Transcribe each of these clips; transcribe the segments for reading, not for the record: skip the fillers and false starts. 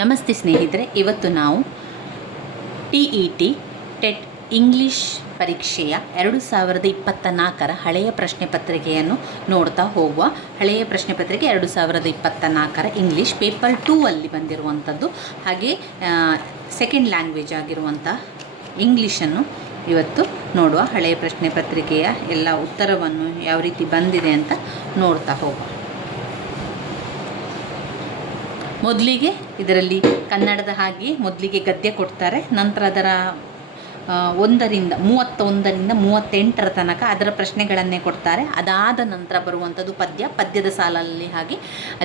ನಮಸ್ತೆ ಸ್ನೇಹಿತರೆ, ಇವತ್ತು ನಾವು TET ಟೆಟ್ ಇಂಗ್ಲಿಷ್ ಪರೀಕ್ಷೆಯ 2024ರ ಹಳೆಯ ಪ್ರಶ್ನೆ ಪತ್ರಿಕೆಯನ್ನು ನೋಡ್ತಾ ಹೋಗುವ. ಹಳೆಯ ಪ್ರಶ್ನೆ ಪತ್ರಿಕೆ 2024ರ ಇಂಗ್ಲೀಷ್ ಪೇಪರ್ 2 ಅಲ್ಲಿ ಬಂದಿರುವಂಥದ್ದು. ಹಾಗೆ ಸೆಕೆಂಡ್ ಲ್ಯಾಂಗ್ವೇಜ್ ಆಗಿರುವಂಥ ಇಂಗ್ಲೀಷನ್ನು ಇವತ್ತು ನೋಡುವ. ಹಳೆಯ ಪ್ರಶ್ನೆ ಪತ್ರಿಕೆಯ ಎಲ್ಲ ಉತ್ತರವನ್ನು ಯಾವ ರೀತಿ ಬಂದಿದೆ ಅಂತ ನೋಡ್ತಾ ಹೋಗುವ. ಮೊದಲಿಗೆ ಇದರಲ್ಲಿ ಕನ್ನಡದ ಹಾಗೆ ಮೊದಲಿಗೆ ಗದ್ಯ ಕೊಡ್ತಾರೆ. ನಂತರ ಅದರ 1ರಿಂದ 31ರಿಂದ 38ರ ತನಕ ಅದರ ಪ್ರಶ್ನೆಗಳನ್ನೇ ಕೊಡ್ತಾರೆ. ಅದಾದ ನಂತರ ಬರುವಂಥದ್ದು ಪದ್ಯದ ಸಾಲಲ್ಲಿ ಹಾಗೆ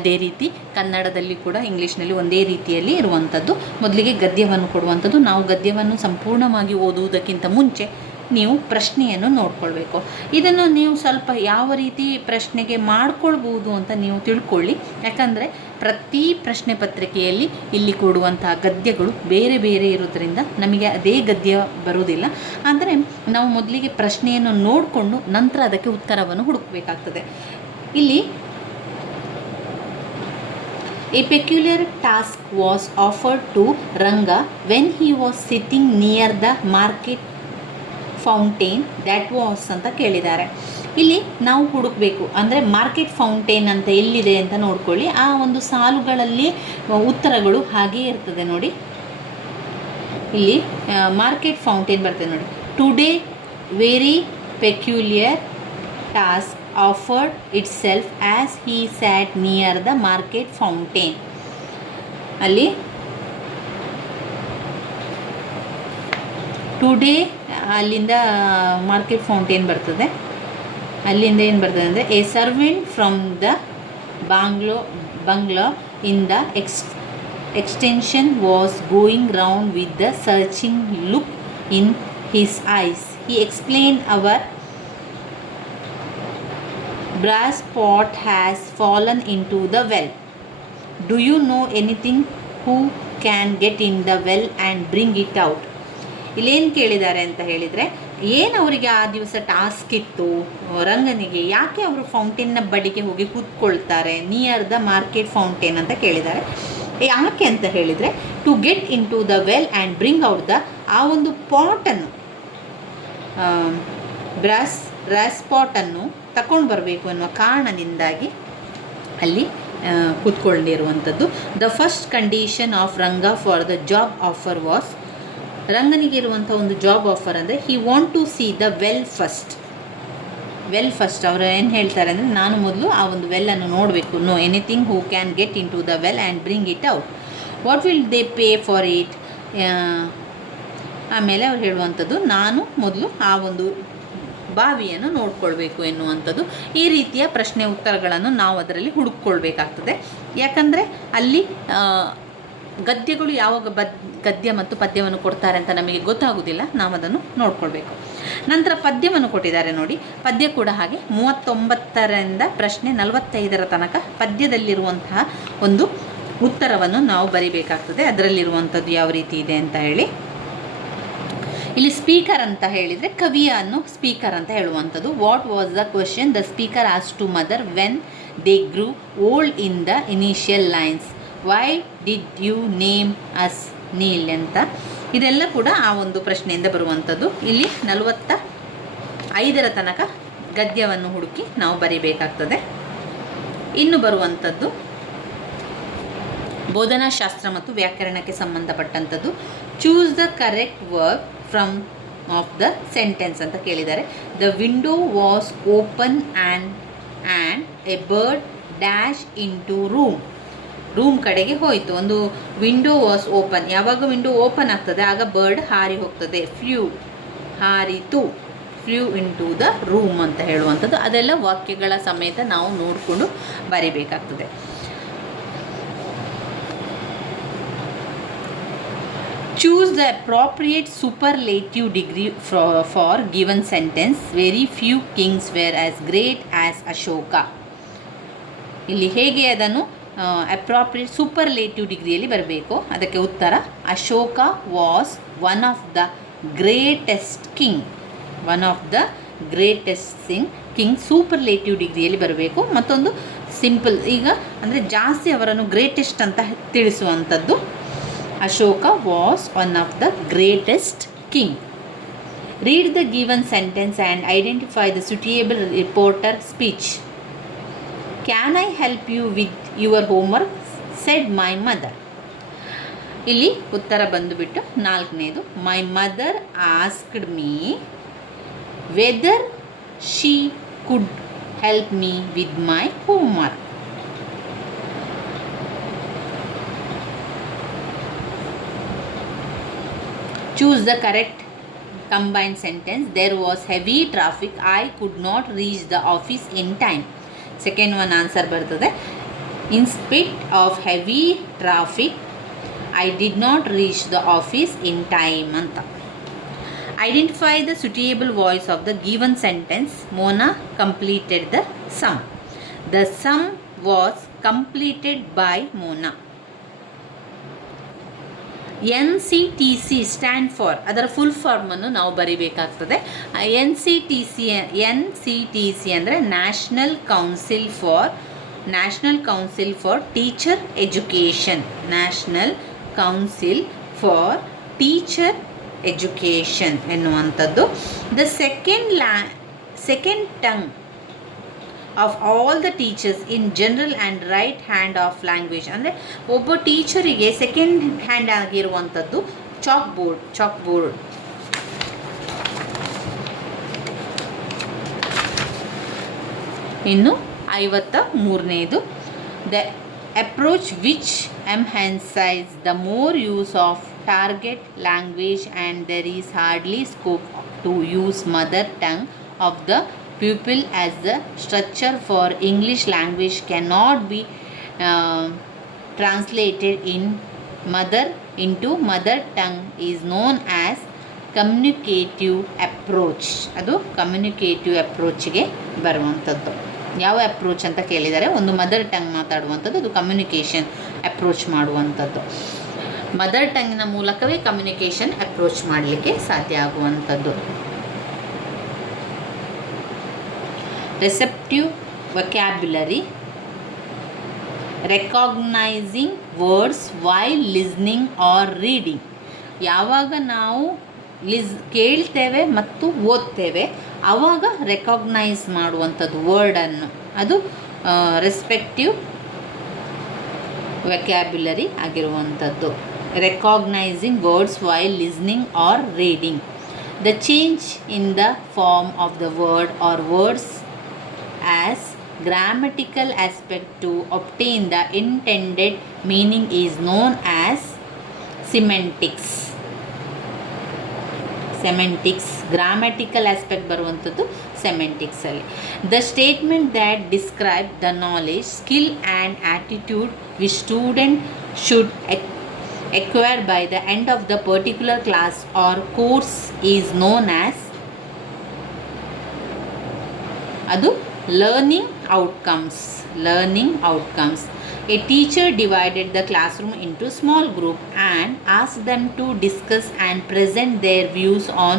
ಅದೇ ರೀತಿ ಕನ್ನಡದಲ್ಲಿ ಕೂಡ ಇಂಗ್ಲೀಷ್ನಲ್ಲಿ ಒಂದೇ ರೀತಿಯಲ್ಲಿ ಇರುವಂಥದ್ದು. ಮೊದಲಿಗೆ ಗದ್ಯವನ್ನು ಕೊಡುವಂಥದ್ದು. ನಾವು ಗದ್ಯವನ್ನು ಸಂಪೂರ್ಣವಾಗಿ ಓದುವುದಕ್ಕಿಂತ ಮುಂಚೆ ನೀವು ಪ್ರಶ್ನೆಯನ್ನು ನೋಡ್ಕೊಳ್ಬೇಕು. ಇದನ್ನು ನೀವು ಸ್ವಲ್ಪ ಯಾವ ರೀತಿ ಪ್ರಶ್ನೆಗೆ ಮಾಡ್ಕೊಳ್ಬೋದು ಅಂತ ನೀವು ತಿಳ್ಕೊಳ್ಳಿ. ಯಾಕಂದರೆ ಪ್ರತಿ ಪ್ರಶ್ನೆ ಪತ್ರಿಕೆಯಲ್ಲಿ ಇಲ್ಲಿ ಕೊಡುವಂತಹ ಗದ್ಯಗಳು ಬೇರೆ ಬೇರೆ ಇರೋದ್ರಿಂದ ನಮಗೆ ಅದೇ ಗದ್ಯ ಬರುವುದಿಲ್ಲ. ಅಂದರೆ ನಾವು ಮೊದಲಿಗೆ ಪ್ರಶ್ನೆಯನ್ನು ನೋಡಿಕೊಂಡು ನಂತರ ಅದಕ್ಕೆ ಉತ್ತರವನ್ನು ಹುಡುಕಬೇಕಾಗ್ತದೆ. ಇಲ್ಲಿ A peculiar task was offered to Ranga when he was sitting near the market fountain that was ಅಂತ ಕೇಳಿದ್ದಾರೆ. ಇಲ್ಲಿ ನಾವು ಹುಡುಕಬೇಕು. ಅಂದರೆ ಮಾರ್ಕೆಟ್ ಫೌಂಟೇನ್ ಅಂತ ಎಲ್ಲಿದೆ ಅಂತ ನೋಡ್ಕೊಳ್ಳಿ. ಆ ಒಂದು ಸಾಲುಗಳಲ್ಲಿ ಉತ್ತರಗಳು ಹಾಗೇ ಇರ್ತದೆ ನೋಡಿ. ಇಲ್ಲಿ ಮಾರ್ಕೆಟ್ ಫೌಂಟೇನ್ ಬರ್ತದೆ ನೋಡಿ. Today very peculiar task offered itself as he sat near the market fountain. ಅಲ್ಲಿ ಟುಡೇ ಅಲ್ಲಿಂದ ಮಾರ್ಕೆಟ್ ಫೌಂಟೇನ್ ಬರ್ತದೆ. ಅಲ್ಲಿಂದ ಏನು ಬರ್ತದೆ ಅಂದರೆ a servant from the bungalow in the extension was going round with the searching look in his eyes. He explained our brass pot has fallen into the well. Do you know anything who can get in the well and bring it out? ಇಲ್ಲೇನು ಕೇಳಿದ್ದಾರೆ ಅಂತ ಹೇಳಿದರೆ, ಏನು ಅವರಿಗೆ ಆ ದಿವಸ task ಇತ್ತು ರಂಗನಿಗೆ, ಯಾಕೆ ಅವರು ಫೌಂಟೇನ್ನ ಬಳಿಗೆ ಹೋಗಿ ಕೂತ್ಕೊಳ್ತಾರೆ ನಿಯರ್ ದ ಮಾರ್ಕೆಟ್ ಫೌಂಟೇನ್ ಅಂತ ಕೇಳಿದ್ದಾರೆ. ಯಾಕೆ ಅಂತ ಹೇಳಿದರೆ to get in to the well and bring out the ಆ ಒಂದು ಪಾಟನ್ನು ಬ್ರಾಸ್ ಪಾಟನ್ನು ತಗೊಂಡು ಬರಬೇಕು ಅನ್ನುವ ಕಾರಣದಿಂದಾಗಿ ಅಲ್ಲಿ ಕೂತ್ಕೊಂಡಿರುವಂಥದ್ದು. The first condition of Ranga for the job offer was, ರಂಗನಿಗೆ ಇರುವಂಥ ಒಂದು ಜಾಬ್ ಆಫರ್ ಅಂದರೆ he want to see the well first. ಅವರು ಏನು ಹೇಳ್ತಾರೆ ಅಂದರೆ, ನಾನು ಮೊದಲು ಆ ಒಂದು ವೆಲ್ಲನ್ನು ನೋಡಬೇಕು. Know anything who can get in to the well and bring it out. What will they pay for it. ಆಮೇಲೆ ಅವ್ರು ಹೇಳುವಂಥದ್ದು, ನಾನು ಮೊದಲು ಆ ಒಂದು ಬಾವಿಯನ್ನು ನೋಡ್ಕೊಳ್ಬೇಕು ಎನ್ನುವಂಥದ್ದು. ಈ ರೀತಿಯ ಪ್ರಶ್ನೆ ಉತ್ತರಗಳನ್ನು ನಾವು ಅದರಲ್ಲಿ ಹುಡುಕ್ಕೊಳ್ಬೇಕಾಗ್ತದೆ. ಯಾಕಂದರೆ ಅಲ್ಲಿ ಗದ್ಯಗಳು ಯಾವಾಗ ಗದ್ಯ ಮತ್ತು ಪದ್ಯವನ್ನು ಕೊಡ್ತಾರೆ ಅಂತ ನಮಗೆ ಗೊತ್ತಾಗೋದಿಲ್ಲ. ನಾವು ಅದನ್ನು ನೋಡ್ಕೊಳ್ಬೇಕು. ನಂತರ ಪದ್ಯವನ್ನು ಕೊಟ್ಟಿದ್ದಾರೆ ನೋಡಿ. ಪದ್ಯ ಕೂಡ ಹಾಗೆ 39ರಿಂದ ಪ್ರಶ್ನೆ 45ರ ತನಕ ಪದ್ಯದಲ್ಲಿರುವಂತಹ ಒಂದು ಉತ್ತರವನ್ನು ನಾವು ಬರಿಬೇಕಾಗ್ತದೆ. ಅದರಲ್ಲಿರುವಂಥದ್ದು ಯಾವ ರೀತಿ ಇದೆ ಅಂತ ಹೇಳಿ. ಇಲ್ಲಿ ಸ್ಪೀಕರ್ ಅಂತ ಹೇಳಿದರೆ ಕವಿಯನ್ನು ಸ್ಪೀಕರ್ ಅಂತ ಹೇಳುವಂಥದ್ದು. What was the question the speaker as to mother when they grew old in the initial lines. Why did you name us Neil ಅಂತ. ಇದೆಲ್ಲ ಕೂಡ ಆ ಒಂದು ಪ್ರಶ್ನೆಯಿಂದ ಬರುವಂಥದ್ದು. ಇಲ್ಲಿ 45ರ ತನಕ ಗದ್ಯವನ್ನು ಹುಡುಕಿ ನಾವು ಬರಿಬೇಕಾಗ್ತದೆ. ಇನ್ನು ಬರುವಂಥದ್ದು ಬೋಧನಾಶಾಸ್ತ್ರ ಮತ್ತು ವ್ಯಾಕರಣಕ್ಕೆ ಸಂಬಂಧಪಟ್ಟಂಥದ್ದು. Choose the correct word from of the sentence ಅಂತ ಕೇಳಿದ್ದಾರೆ. The window was open and a bird dash into room ಕಡೆಗೆ ಹೋಯಿತು. ಒಂದು ವಿಂಡೋ ವಾಸ್ ಓಪನ್, ಯಾವಾಗ ವಿಂಡೋ ಓಪನ್ ಆಗ್ತದೆ ಆಗ ಬರ್ಡ್ ಹಾರಿ ಹೋಗ್ತದೆ. ಹಾರಿತು, flew in to the room ಅಂತ ಹೇಳುವಂಥದ್ದು. ಅದೆಲ್ಲ ವಾಕ್ಯಗಳ ಸಮೇತ ನಾವು ನೋಡಿಕೊಂಡು ಬರಿಬೇಕಾಗ್ತದೆ. Choose the appropriate superlative degree for given sentence. Very few kings were as great as Ashoka. ಇಲ್ಲಿ ಹೇಗೆ ಅದನ್ನು ಅಪ್ರಾಪ್ರಿಯೇಟ್ ಸೂಪರ್ಲೇಟಿವ್ ಡಿಗ್ರಿಯಲ್ಲಿ ಬರಬೇಕು. ಅದಕ್ಕೆ ಉತ್ತರ Ashoka was one of the greatest king. King superlative ಡಿಗ್ರಿಯಲ್ಲಿ ಬರಬೇಕು. ಮತ್ತೊಂದು ಸಿಂಪಲ್, ಈಗ ಅಂದರೆ ಜಾಸ್ತಿ ಅವರನ್ನು ಗ್ರೇಟೆಸ್ಟ್ ಅಂತ ತಿಳಿಸುವಂಥದ್ದು. Ashoka was one of the greatest king. Read the given sentence and identify the suitable reporter speech. Can I help you with your homework? said my mother. ಇಲ್ಲಿ ಉತ್ತರ ಬಂದುಬಿಟ್ಟು ನಾಲ್ಕನೇದು, my mother asked me whether she could help me with my homework. Choose the correct combined sentence. There was heavy traffic. I could not reach the office in time. Second one answer ಬರ್ತದೆ. In spite of heavy traffic, I did not reach the office in time ಅಂತ. Identify the suitable voice of the given sentence. Mona completed the sum. The sum was completed by Mona. N C T C stand for, ಅದರ full ಫಾರ್ಮನ್ನು ನಾವು ಬರಿಬೇಕಾಗ್ತದೆ. N C T C ಅಂದರೆ national council for teacher education. National council for teacher education ಎನ್ನುವಂಥದ್ದು. The second tongue of all the teachers in general and right hand of language. ಅಂದರೆ ಒಬ್ಬ ಟೀಚರಿಗೆ second hand ಆಗಿರುವಂಥದ್ದು chalk board. ಇನ್ನು 53ನೇದು, the approach which emphasize the more use of target language and there is hardly scope to use mother tongue of the pupil as the structure for English language cannot be translated into mother tongue is known as communicative approach. ಅದು communicative ಅಪ್ರೋಚ್ಗೆ ಬರುವಂಥದ್ದು. ಯಾವ approach ಅಂತ ಕೇಳಿದರೆ, ಒಂದು mother tongue ಮಾತಾಡುವಂಥದ್ದು, ಅದು communication approach ಮಾಡುವಂಥದ್ದು. Mother ಟಂಗಿನ ಮೂಲಕವೇ ಕಮ್ಯುನಿಕೇಷನ್ ಅಪ್ರೋಚ್ ಮಾಡಲಿಕ್ಕೆ ಸಾಧ್ಯ ಆಗುವಂಥದ್ದು. Receptive vocabulary, recognising words while listening or reading. ಯಾವಾಗ ನಾವು ಕೇಳ್ತೇವೆ ಮತ್ತು ಓದ್ತೇವೆ ಆವಾಗ ರೆಕಾಗ್ನೈಸ್ ಮಾಡುವಂಥದ್ದು ವರ್ಡನ್ನು, ಅದು ರೆಸ್ಪೆಕ್ಟಿವ್ ವೊಕ್ಯಾಬ್ಯುಲರಿ ಆಗಿರುವಂಥದ್ದು. Recognising words while listening or reading. The change in the form of the word or words as grammatical aspect to obtain the intended meaning is known as semantics. Grammatical aspect ಬರುವಂಥದ್ದು ಸೆಮೆಂಟಿಕ್ಸ್ ಅಲ್ಲಿ. The statement that describe the knowledge, skill and attitude which student should acquire by the end of the particular class or course is known as, ಅದು learning outcomes. A teacher divided the classroom into small group and asked them to discuss and present their views on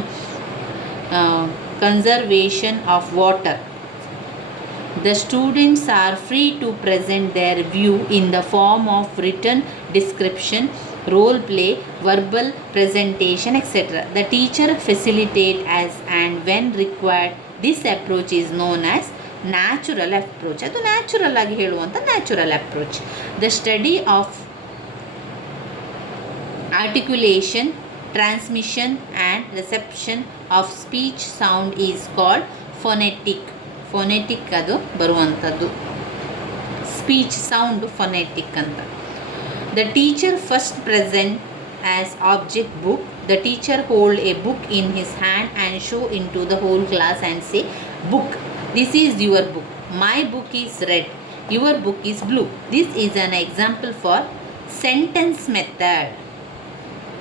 conservation of water. The students are free to present their view in the form of written description, role play, verbal presentation, etc. The teacher facilitates as and when required. This approach is known as natural approach. ಅದು natural ಆಗಿ ಹೇಳುವಂಥ natural approach. The study of articulation, transmission and reception of speech sound is called phonetic ಅದು ಬರುವಂಥದ್ದು. Speech sound phonetic ಅಂತ. The teacher first present as object book. The teacher hold a book in his hand and show in to the whole class and say, book, this is your book, my book is red, your book is blue. This is an example for sentence method.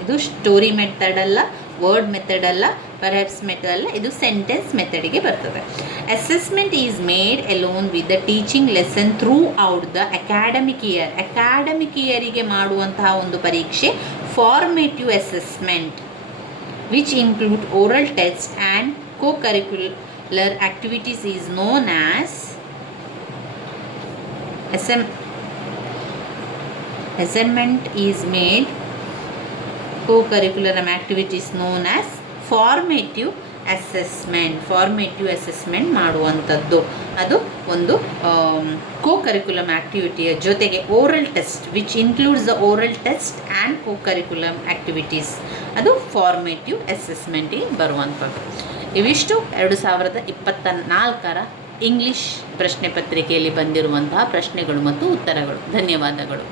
ಇದು story method ಅಲ್ಲ, word method ಅಲ್ಲ, perhaps method ಅಲ್ಲ, ಇದು sentence ಮೆಥಡಿಗೆ ಬರ್ತದೆ. Assessment is made alone with the teaching lesson throughout the academic year. Academic ಇಯರಿಗೆ ಮಾಡುವಂತಹ ಒಂದು ಪರೀಕ್ಷೆ formative assessment, which include oral test and co-curricular activities is known as assignment is made co-curriculum activities known as formative assessment ಮಾಡುವಂಥದ್ದು. ಅದು ಒಂದು co-curriculum ಆ್ಯಕ್ಟಿವಿಟಿಯ ಜೊತೆಗೆ oral test which includes the oral test and co-curriculum activities, ಅದು formative ಅಸೆಸ್ಮೆಂಟಿಗೆ ಬರುವಂಥದ್ದು. ಇವಿಷ್ಟು 2024ರ English ಪ್ರಶ್ನೆ ಪತ್ರಿಕೆಯಲ್ಲಿ ಬಂದಿರುವಂತಹ ಪ್ರಶ್ನೆಗಳು ಮತ್ತು ಉತ್ತರಗಳು. ಧನ್ಯವಾದಗಳು.